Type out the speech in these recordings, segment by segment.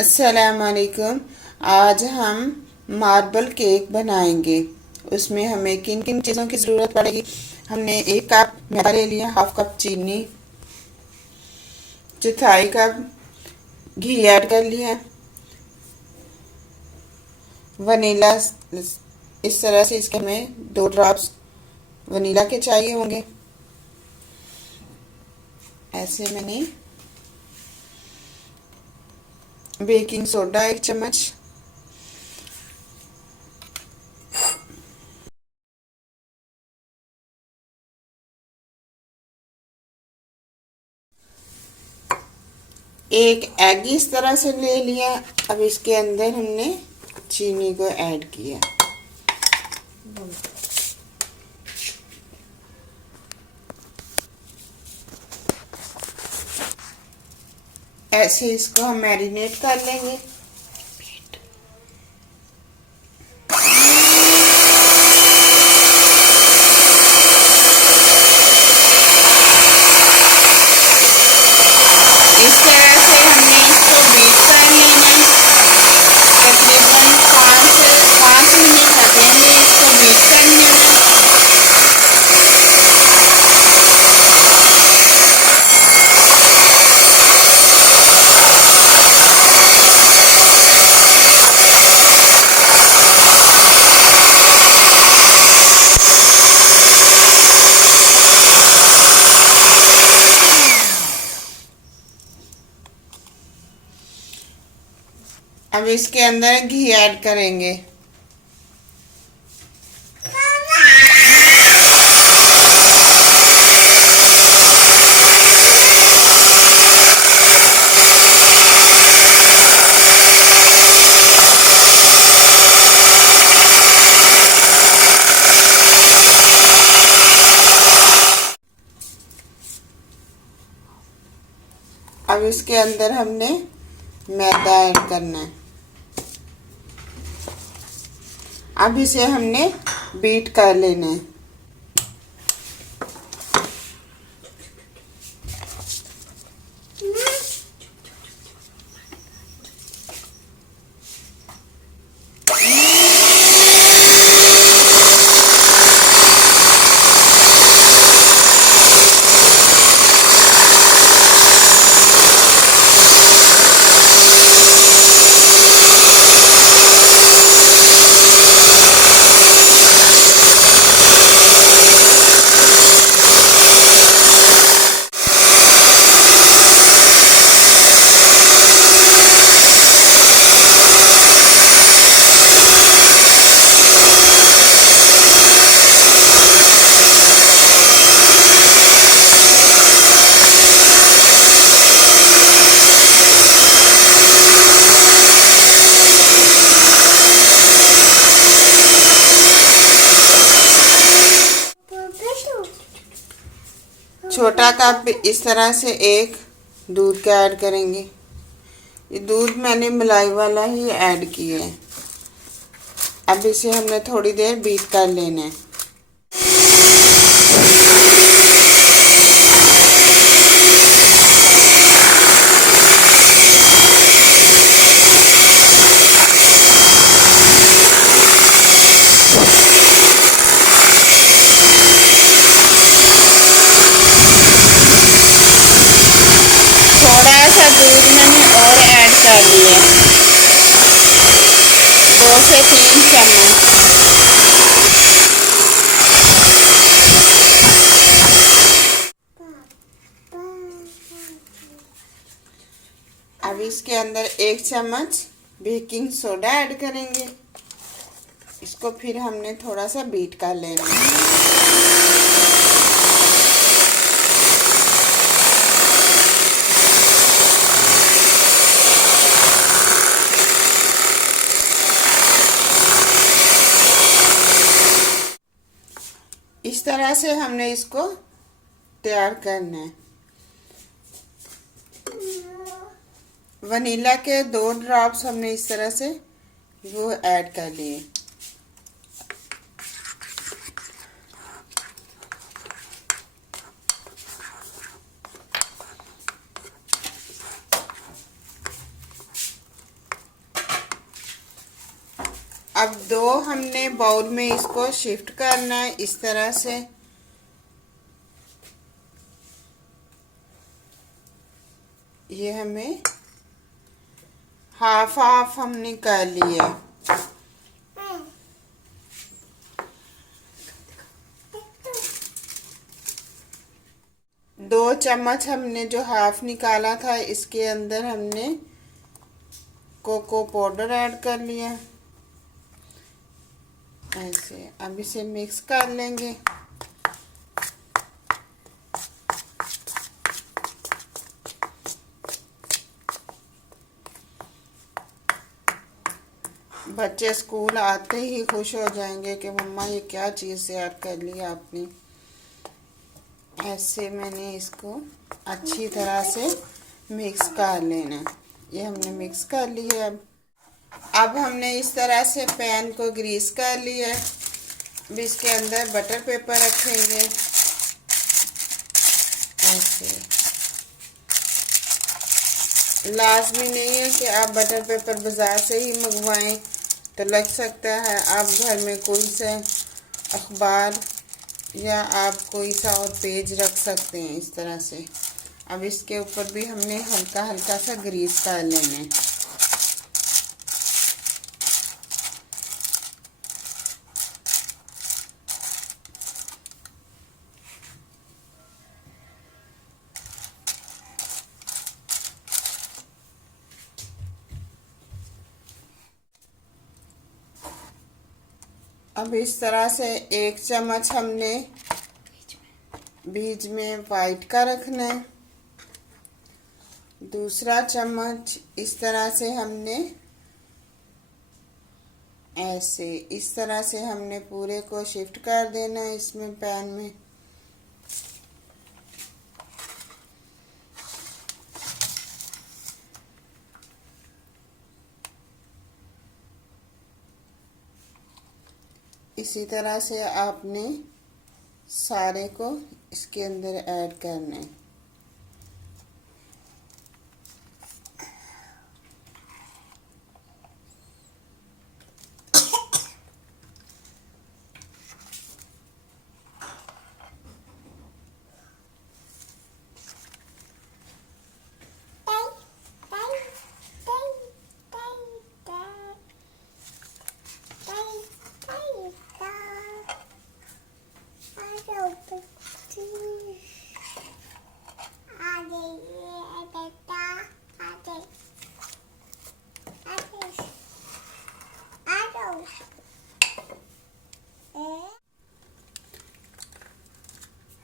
अस्सलामुअलैकुम। आज हम मार्बल केक बनाएंगे। उसमें हमें किन किन चीज़ों की ज़रूरत पड़ेगी। हमने 1 कप मैदा ले लिया, 1/2 कप चीनी, 1/4 कप घी ऐड कर लिया, वनीला इस तरह से इसके हमें 2 ड्रॉप्स वनीला के चाहिए होंगे। ऐसे मैंने बेकिंग सोडा 1 चम्मच, एक एग इस तरह से ले लिया। अब इसके अंदर हमने चीनी को ऐड किया। ऐसे इसको हम मैरिनेट कर लेंगे। इस तरह से हमने इसको बीट कर लेना है। तकरीबन 5 मिनट लगेंगे इसको बीट करने में। अब इसके अंदर घी ऐड करेंगे। अब इसके अंदर हमने मैदा ऐड करना है। अब इसे हमने बीट कर लेना है। छोटा कप इस तरह से एक दूध का ऐड करेंगे। ये दूध मैंने मलाई वाला ही ऐड किया है। अब इसे हमने थोड़ी देर बीट कर लेना है। थोड़ा सा दूध मैंने और ऐड कर दिया, 2 से 3 चम्मच। अब इसके अंदर 1 चम्मच बेकिंग सोडा ऐड करेंगे। इसको फिर हमने थोड़ा सा बीट कर लेना है। इस तरह से हमने इसको तैयार करना है। वनीला के 2 ड्रॉप्स हमने इस तरह से वो ऐड कर लिए। अब दो हमने बाउल में इसको शिफ्ट करना है इस तरह से। ये हमें हाफ हाफ हमने कर लिया। दो चम्मच हमने जो हाफ निकाला था इसके अंदर हमने कोको पाउडर ऐड कर लिया ऐसे। अब इसे मिक्स कर लेंगे। बच्चे स्कूल आते ही खुश हो जाएंगे कि मम्मा ये क्या चीज़ ऐड कर लिया आपने। ऐसे मैंने इसको अच्छी तरह से मिक्स कर लेना। ये हमने मिक्स कर लिया। अब हमने इस तरह से पैन को ग्रीस कर लिया है। अब इसके अंदर बटर पेपर रखेंगे ऐसे। लाजमी नहीं है कि आप बटर पेपर बाज़ार से ही मंगवाएं, तो लग सकता है आप घर में कोई सा अखबार या आप कोई सा और पेज रख सकते हैं इस तरह से। अब इसके ऊपर भी हमने हल्का हल्का सा ग्रीस कर लेना है। अब इस तरह से एक चम्मच हमने बीच में वाइट का रखना है। दूसरा चम्मच इस तरह से हमने ऐसे इस तरह से हमने पूरे को शिफ्ट कर देना है इसमें पैन में। इसी तरह से आपने सारे को इसके अंदर ऐड करना है।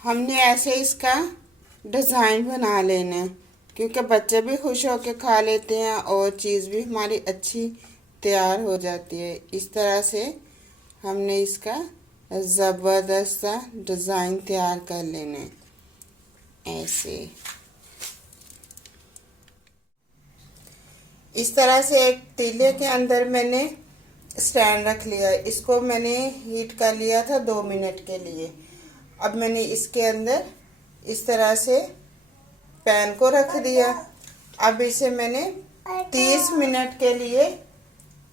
हमने ऐसे इसका डिज़ाइन बना लेना है क्योंकि बच्चे भी खुश होकर खा लेते हैं और चीज़ भी हमारी अच्छी तैयार हो जाती है। इस तरह से हमने इसका ज़बरदस्त सा डिज़ाइन तैयार कर लेना है ऐसे। इस तरह से एक तीले के अंदर मैंने स्टैंड रख लिया। इसको मैंने हीट कर लिया था 2 मिनट के लिए। अब मैंने इसके अंदर इस तरह से पैन को रख दिया। अब इसे मैंने 30 मिनट के लिए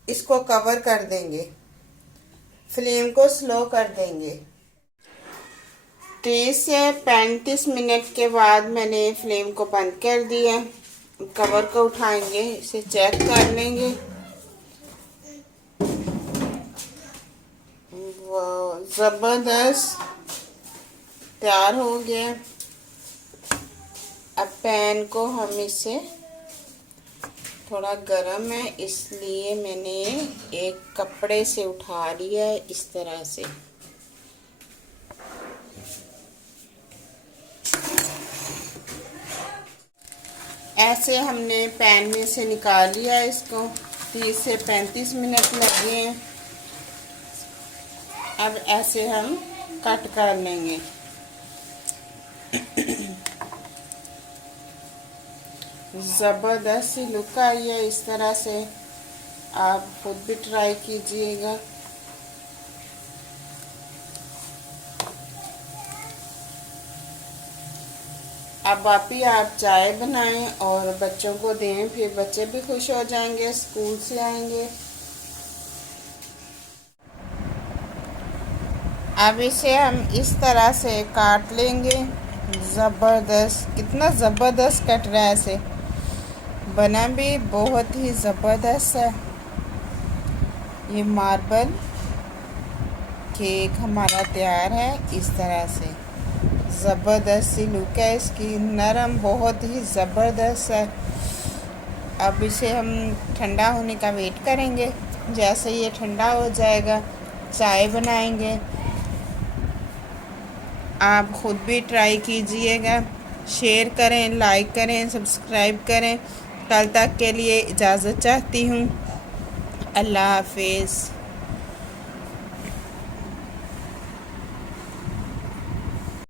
इसको कवर कर देंगे। फ्लेम को स्लो कर देंगे। 30 से 35 मिनट के बाद मैंने फ्लेम को बंद कर दिया। कवर को उठाएंगे, इसे चेक कर लेंगे। वो ज़बरदस्त तैयार हो गया। अब पैन को हम इसे थोड़ा गर्म है इसलिए मैंने एक कपड़े से उठा लिया है इस तरह से। ऐसे हमने पैन में से निकाल लिया है इसको। 30 से 35 मिनट लगे हैं। अब ऐसे हम कट कर लेंगे। ज़बरदस्त सी लुक आई है। इस तरह से आप खुद भी ट्राई कीजिएगा। अब आप चाय बनाएं और बच्चों को दें, फिर बच्चे भी खुश हो जाएंगे, स्कूल से आएंगे। अब इसे हम इस तरह से काट लेंगे। ज़बरदस्त, कितना ज़बरदस्त कट रहा है ऐसे, बना भी बहुत ही ज़बरदस्त है। ये मार्बल केक हमारा तैयार है। इस तरह से ज़बरदस्त सी लुक है इसकी, नरम बहुत ही ज़बरदस्त है। अब इसे हम ठंडा होने का वेट करेंगे। जैसे ये ठंडा हो जाएगा चाय बनाएंगे। आप ख़ुद भी ट्राई कीजिएगा, शेयर करें, लाइक करें, सब्सक्राइब करें। कल तक के लिए इजाज़त चाहती हूँ। अल्लाह हाफिज़।